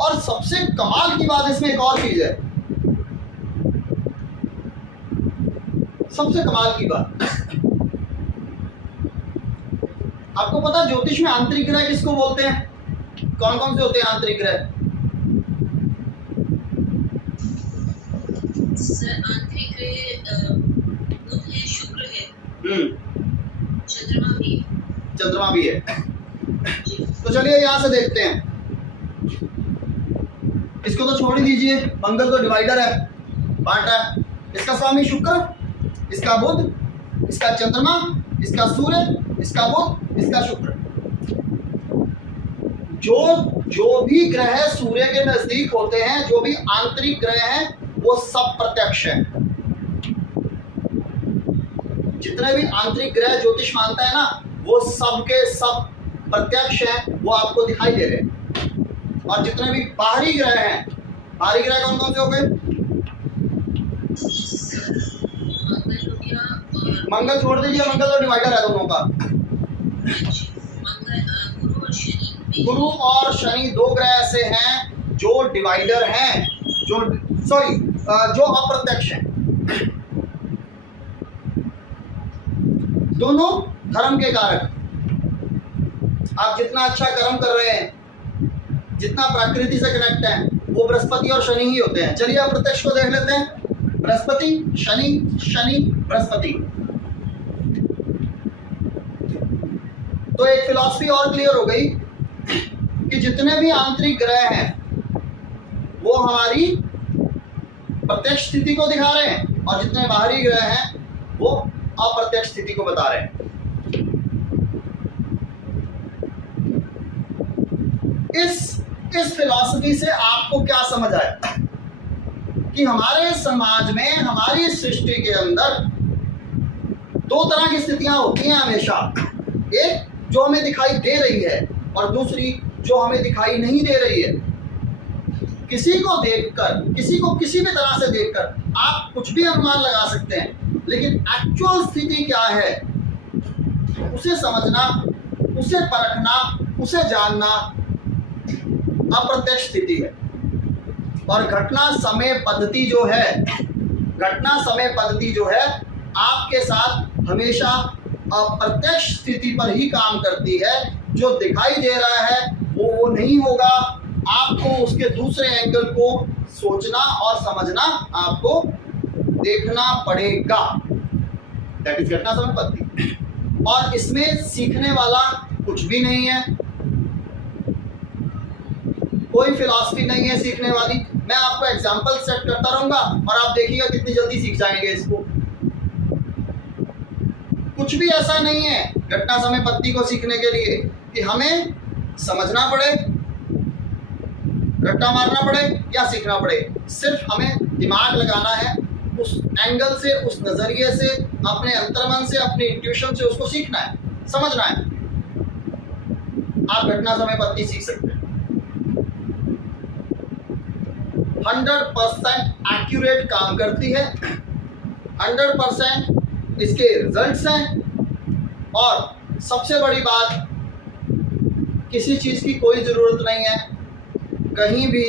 और सबसे कमाल की बात इसमें एक और चीज है, सबसे कमाल की बात, आपको पता ज्योतिष में आंतरिक ग्रह किसको बोलते हैं? कौन कौन से होते हैं आंतरिक ग्रह? सर आंतरिक ग्रह बुध है, शुक्र है, चंद्रमा भी है। तो चलिए यहां से देखते हैं, इसको तो छोड़ ही दीजिए, मंगल तो डिवाइडर है, बांट रहा है। इसका स्वामी शुक्र, इसका बुध, इसका चंद्रमा, इसका सूर्य, इसका बुध, इसका शुक्र। जो भी ग्रह सूर्य के नजदीक होते हैं, जो भी आंतरिक ग्रह हैं, वो सब प्रत्यक्ष हैं। जितने भी आंतरिक ग्रह ज्योतिष मानता है ना, वो सब के सब प्रत्यक्ष हैं, वो आपको दिखाई दे रहे हैं। और जितने भी बाहरी ग्रह हैं, बाहरी ग्रह कौन कौन से हो गए? मंगल छोड़ दीजिए, मंगल तो डिवाइडर है दोनों का। गुरु और शनि दो ग्रह ऐसे हैं जो डिवाइडर हैं, जो अप्रत्यक्ष हैं। दोनों धर्म के कारक। आप जितना अच्छा कर्म कर रहे हैं, जितना प्रकृति से कनेक्ट है, वो बृहस्पति और शनि ही होते हैं। चलिए अप्रत्यक्ष को देख लेते हैं। बृहस्पति, शनि, शनि, बृहस्पति। तो एक फिलॉसफी और क्लियर हो गई कि जितने भी आंतरिक ग्रह हैं वो हमारी प्रत्यक्ष स्थिति को दिखा रहे हैं, और जितने बाहरी ग्रह हैं वो अप्रत्यक्ष स्थिति को बता रहे हैं। इस फिलॉसफी से आपको क्या समझ आया कि हमारे समाज में, हमारी सृष्टि के अंदर दो तरह की स्थितियां होती हैं हमेशा। एक जो हमें दिखाई दे रही है और दूसरी जो हमें दिखाई नहीं दे रही है। किसी को देखकर, किसी को किसी भी तरह से देखकर आप कुछ भी अनुमान लगा सकते हैं, लेकिन एक्चुअल स्थिति क्या है उसे समझना, उसे परखना, उसे जानना अप्रत्यक्ष स्थिति है। और घटना समय पद्धति जो है, घटना समय पद्धति जो है आपके साथ हमेशा अप्रत्यक्ष स्थिति पर ही काम करती है। जो दिखाई दे रहा है वो नहीं होगा, आपको उसके दूसरे एंगल को सोचना और समझना, आपको देखना पड़ेगा। दैट इज घटना समय पद्धति। और इसमें सीखने वाला कुछ भी नहीं है, कोई फिलॉसफी नहीं है सीखने वाली। मैं आपको एग्जांपल सेट करता रहूंगा और आप देखिएगा कितनी जल्दी सीख जाएंगे इसको। कुछ भी ऐसा नहीं है घटना समय पद्धति को सीखने के लिए कि हमें समझना पड़े, रट्टा मारना पड़े या सीखना पड़े। सिर्फ हमें दिमाग लगाना है, उस एंगल से, उस नजरिए से, अपने अंतर्मन से, अपने इंट्यूशन से उसको सीखना है, समझना है। आप घटना समय पद्धति सीख सकते हैं। 100% एक्यूरेट काम करती है, 100% इसके रिजल्ट्स हैं। और सबसे बड़ी बात, किसी चीज़ की कोई ज़रूरत नहीं है, कहीं भी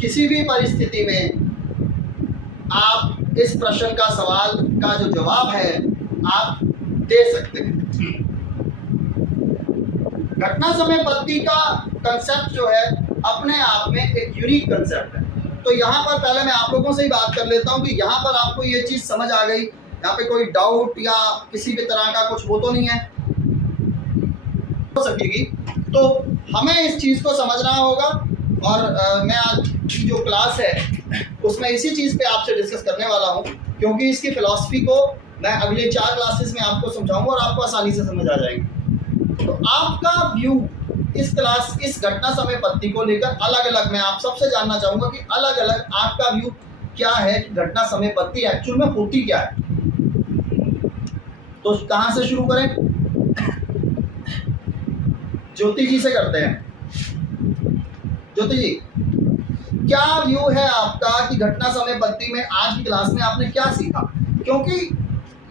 किसी भी परिस्थिति में आप इस प्रश्न का सवाल का जो जवाब है आप दे सकते हैं। घटना समय पद्धति का कंसेप्ट जो है अपने आप में एक यूनिक कंसेप्ट है। तो यहाँ पर पहले मैं आप लोगों से ही बात कर लेता हूँ कि यहाँ पर आपको ये चीज़ समझ आ गई, यहाँ पे कोई डाउट या किसी भी तरह का कुछ वो तो नहीं है हो सकेगी। तो हमें इस चीज़ को समझना होगा और मैं आज की जो क्लास है उसमें इसी चीज़ पे आपसे डिस्कस करने वाला हूँ, क्योंकि इसकी फिलॉसफी को मैं अगले 4 क्लासेस में आपको समझाऊंगा और आपको आसानी से समझ आ जाएगी। तो आपका व्यू इस घटना समय पद्धति को लेकर अलग अलग, मैं आप सबसे जानना चाहूँगा कि अलग अलग आपका व्यू क्या है कि घटना समय पद्धति एक्चुअल में होती क्या है। तो कहाँ से शुरू करें? ज्योति जी से करते हैं। ज्योति जी, क्या व्यू है आपका कि घटना समय पद्धति में आज की क्लास में आपने क्या सीखा? क्योंकि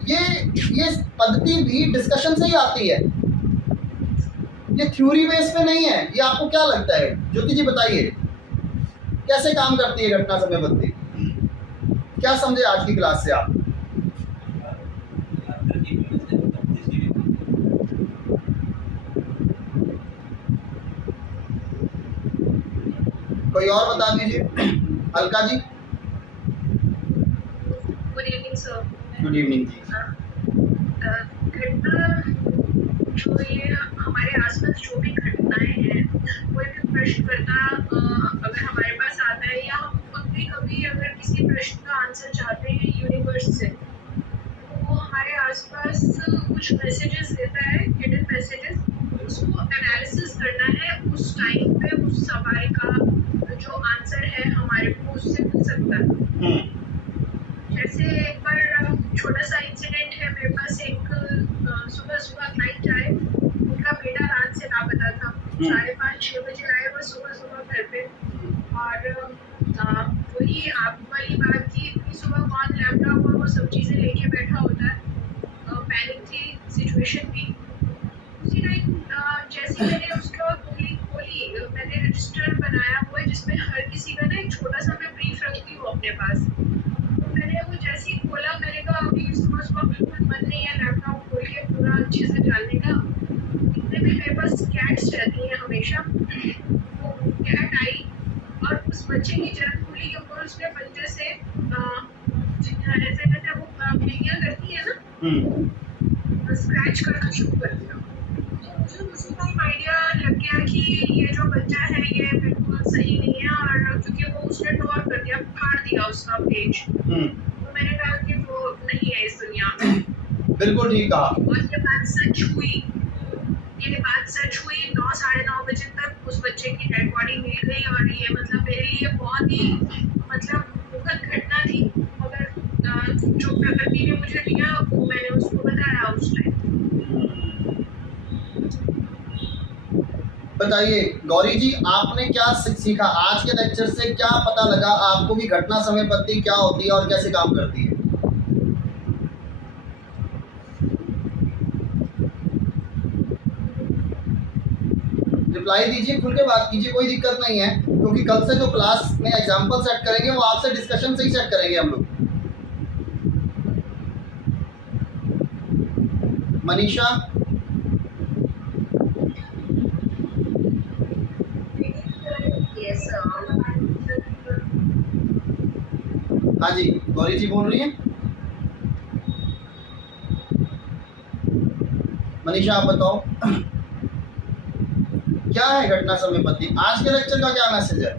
ये पद्धति भी डिस्कशन से ही आती है, ये थ्योरी बेस पे नहीं है। ये आपको क्या लगता है? ज्योति जी बताइए, कैसे काम करती है घटना समय पद्धति? क्या समझे आज की क्लास से आप? कोई और बता दीजिए। Alka ji. Good evening sir. Good evening जी। घटना जो ये हमारे आसपास जो भी घटनाएं हैं, कोई भी प्रश्नकर्ता अगर हमारे पास आता है या हम कभी कभी अगर किसी प्रश्न का आंसर चाहते हैं यूनिवर्स से, तो वो हमारे आसपास कुछ मैसेजेस देता है, हिडन मैसेजेस। उसको एनालिसिस करना है उस टाइम पे, उस सवाल का जो आंसर है हमारे को उससे मिल सकता है। जैसे एक बार छोटा सा इंसिडेंट है, मेरे पास एक सुबह क्लाइंट आए, उनका बेटा रात से लापता था। 5:30-6 बजे आए वो सुबह घर पे, और वही आप वाली बात थी, इतनी सुबह कौन लैपटॉप और वो सब चीज़ें लेके बैठा होता है। पैनिक थी सिचुएशन भी। उसी टाइम जैसे मैंने उसको खोली मैंने रजिस्टर बनाया हुआ है जिसमें हर किसी का ना एक छोटा सा मैं ब्रीफ रखती हूँ अपने पास। तो मैंने वो जैसे ही खोला, मैंने कहा अभी सुबह बिल्कुल मन नहीं है लैपटॉप खोल के पूरा अच्छे से डालने का। जितने भी मेरे पास कैट्स रहती हैं हमेशा, वो कैट आई और उस बच्चे की जन्म कुंडली के ऊपर उसने पंजे से ऐसे वो पीलियाँ करती है ना, स्क्रैच करना शुरू कर दिया। मुझे उसी टाइम आइडिया लग गया कि ये जो बच्चा है ये बिल्कुल सही नहीं है, और क्योंकि वो उसने टॉर कर दिया, फाड़ दिया उसका पेज। तो मैंने कहा कि वो नहीं है इस दुनिया में। बिल्कुल ठीक कहा। और ये बात सच हुई। 9-9:30 बजे तक उस बच्चे की डेड बॉडी मिल गई, और ये मतलब मेरे लिए बहुत ही दुखद घटना थी। मगर जो प्रकृति ने मुझे दिया वो मैंने उसको बताया उस टाइम। बताइए गौरी जी, आपने क्या सीखा आज के लेक्चर से? क्या पता लगा आपको कि घटना समय पद्धति क्या होती है और कैसे काम करती है? रिप्लाई दीजिए, खुल के बात कीजिए, कोई दिक्कत नहीं है, क्योंकि कल से जो क्लास में एग्जाम्पल सेट करेंगे वो आपसे डिस्कशन से ही सेट करेंगे हम लोग। मनीषा। हाँ जी, गौरी जी बोल रही हैं। मनीषा आप बताओ, क्या है घटना समय पद्धति? आज के लेक्चर का क्या मैसेज है?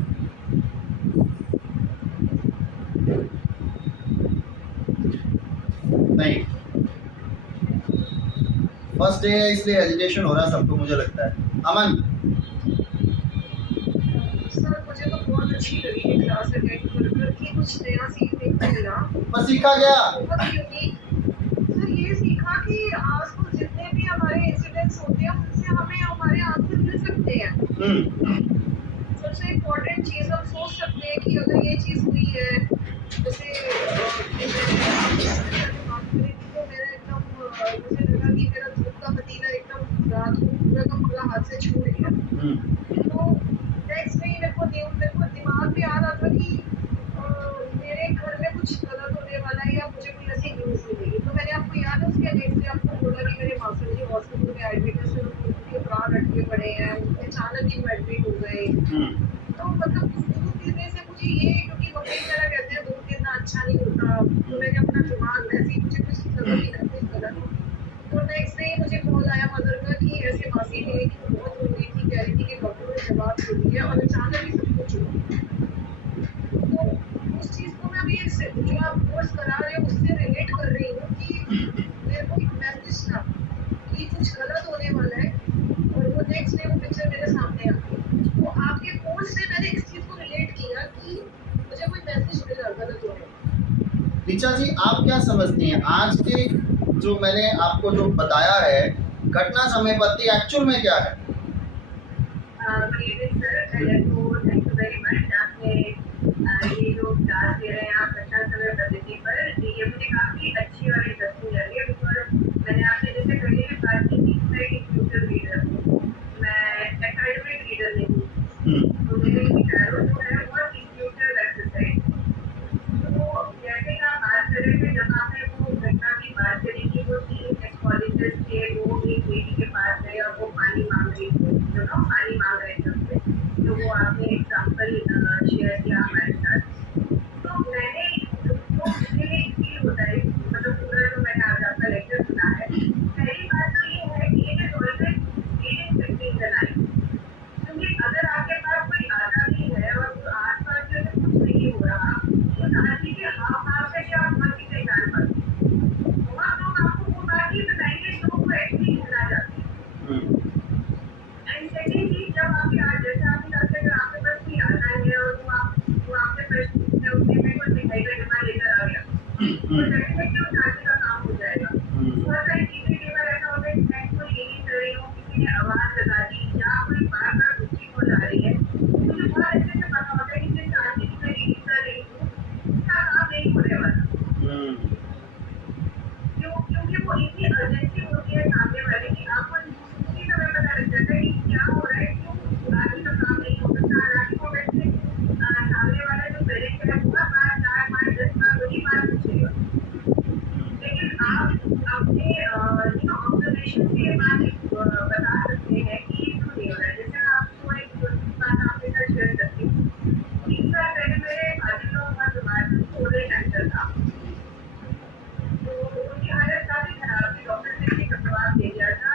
नहीं, फर्स्ट डे है इसलिए हेजिटेशन हो रहा है सबको, मुझे लगता है। अमन। सर मुझे तो बहुत अच्छी लगी ये क्लास अटेंड करके, कुछ नया सीखने को मिला। पर सीखा क्या? बहुत यूनिक। सर ये सीखा कि आसपास जितने भी हमारे इंसिडेंट्स होते हैं उनसे हमें हमारे आंसर मिल सकते हैं। सबसे इम्पोर्टेंट चीज़ हम सोच सकते हैं कि अगर ये चीज़ हुई है, जैसे तो मेरा एकदम मुझे लगा कि मेरा दूध का पतीला एकदम रात को पूरा का पूरा हाथ से छूट गया। तो नेक्स्ट डे मेरे को दिमाग में आ रहा था कि मेरे घर में कुछ गलत होने वाला है या मुझे कोई ऐसी न्यूज़ मिलेगी। तो मैंने आपको याद है उसके हॉस्पिटल में एडमिट है, सिर्फ उनके प्राण अटके पड़े हैं, उनके अचानक ही एडमिट हो गए। तो मतलब दूध पीने से मुझे ये, क्योंकि मम्मी मेरा कहते हैं दूध पीना अच्छा नहीं होता, तो मैंने अपना दिमाग ऐसे ही, मुझे कुछ लगा कि नहीं कुछ गलत हो। तो नेक्स्ट डे मुझे कॉल आया मदर का कि ऐसे मासी मिली थी, बहुत रो रही थी, कह रही थी कि डॉक्टर ने जवाब दे दिया और अचानक ही सब कुछ हुआ। तो उस चीज़ को मैं अभी जो आप कोर्स करा रहे हो उससे रिलेट कर रही हूँ कि मेरे को एक मैसेज था कि कुछ गलत होने वाला है, और वो नेक्स्ट डे वो पिक्चर मेरे सामने आ गई। तो आपके कोर्स से मैंने इस चीज़ को रिलेट किया कि मुझे कोई मैसेज मिला गलत होने का। ऋचा जी, आप क्या समझती हैं आज के जो मैंने आपको जो बताया है घटना समय पत्ती एक्चुअल में क्या है? सर, पहले तो थैंक यू वेरी मच, आपने ये जो क्लास दे रहे हैं आप घटना समय पद्धति पर, ये मुझे काफ़ी अच्छी और इंटरेस्टिंग लगी है। बिकॉज मैंने आपने जैसे पहले भी बात की थी, मैं एक फ्यूचर रीडर हूँ, मैं एकेडमिक रीडर नहीं हूँ, तो मेरे विचारों जो है वो फ्यूचर एक्सरसाइज। तो जैसे कि आप बात कर रहे थे, जब आपने वो घटना की बात करी कि वो 3 एक्सकोलॉजिस्ट थे, वो एक लेडी के पास गए और वो पानी मांग रही थी, पानी मांग रहे थे उससे, तो वो आपने एग्जाम्पल शेयर किया हमारे साथ। तो मैंने जो मुझे फील होता है, मतलब पूरा जो मैंने आज आपका लेक्चर सुना है, पहली बात तो ये है कि it is always reading between the lines. क्योंकि अगर आपके पास कोई आता भी है और आसपास जो है कुछ नहीं हो रहा, तो आदमी के हाव भाव से क्या आप मर्जी से जान पाते, वहाँ लोग आपको वो बात ही बताएंगे जो वो एक्चुअली कहना चाहते हैं। एंड सेकेंडली, जब आपके आज जैसे आपके साथ अगर आपके पास कोई आता है और वो आपसे प्रश्न पूछते हैं, उसमें में कोई मिठाई का डिब्बा लेकर आ गया, तो डेफिनेटली उस आदमी का काम हो जाएगा। बहुत सारी चीजें कई बार ऐसा होता है कि मैं कोई रीडिंग कर रही हूँ, किसी ने आवाज लगा दी या कोई बार बार उसकी कॉल आ रही है, तो मुझे बहुत अच्छे से पता होता है कि जिस आदमी की मैं रीडिंग कर रही हूँ उसका काम नहीं होने वाला। क्योंकि वो इतनी अर्जेंसी होती है सामने वाले की, आपको उसी समय पता लग जाता है कि क्या हो रहा है, क्यों आदमी का काम नहीं हो सकता। हालांकि वो वैसे सामने वाला जो पेरेंट है वो बार 4 5 10 बार वही बात पूछेगा, लेकिन आप अपने ऑब्जर्वेशन के बाद बता सकते हैं कि ये क्यों नहीं हो रहा है। जैसे मैं आपको एक बात आपके साथ शेयर करती हूँ। 3 साल पहले मेरे फादर का बहुत बीमार था, कोलर कैंसर था, तो उनकी हालत काफी खराब थी, डॉक्टर ने भी जवाब दे दिया था।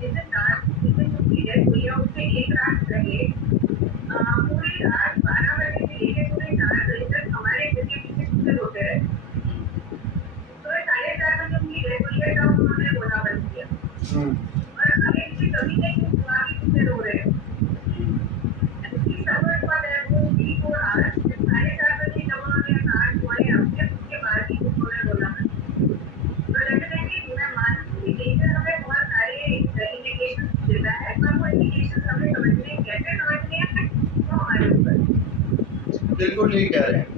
जिस दिन उनकी डेथ हुई है उससे 1 रात पहले पूरी रात 12 बजे से लेकर पूरे 4 बजे तक हमारे घर के पीछे कुत्ते रोते रहे। तो 4:30 बजे उनकी डेथ हुई है, तब उन्होंने रोना बंद किया, और आगे मुझे कभी नहीं हुआ कि कुत्ते रो रहे हैं। उसकी सबक पर है वो भी को रात 4:30 बजे जब उन्होंने कान धोए अपने, उसके बाद ही उन्होंने रोना बंद किया। तो डेफिनेटली मैं मानती हूँ कि नेचर हमें बहुत सारे इंडिकेशंस देता है, पर वो इंडिकेशंस हमें समझने कैसे समझने हैं वो हमारे ऊपर। बिल्कुल ठीक कह रहे हैं।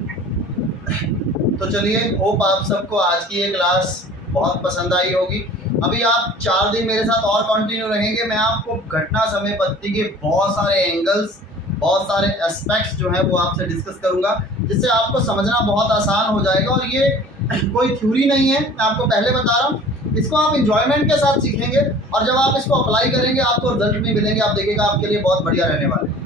तो चलिए, होप आप सबको आज की ये क्लास बहुत पसंद आई होगी। अभी आप 4 दिन मेरे साथ और कंटिन्यू रहेंगे। मैं आपको घटना समय पत्ती के बहुत सारे एंगल्स, बहुत सारे एस्पेक्ट्स जो हैं वो आपसे डिस्कस करूंगा, जिससे आपको समझना बहुत आसान हो जाएगा। और ये कोई थ्योरी नहीं है, मैं आपको पहले बता रहा हूँ, इसको आप इंजॉयमेंट के साथ सीखेंगे, और जब आप इसको अप्लाई करेंगे आपको रिजल्ट भी मिलेंगे। आप देखिएगा आपके लिए बहुत बढ़िया रहने वाले हैं।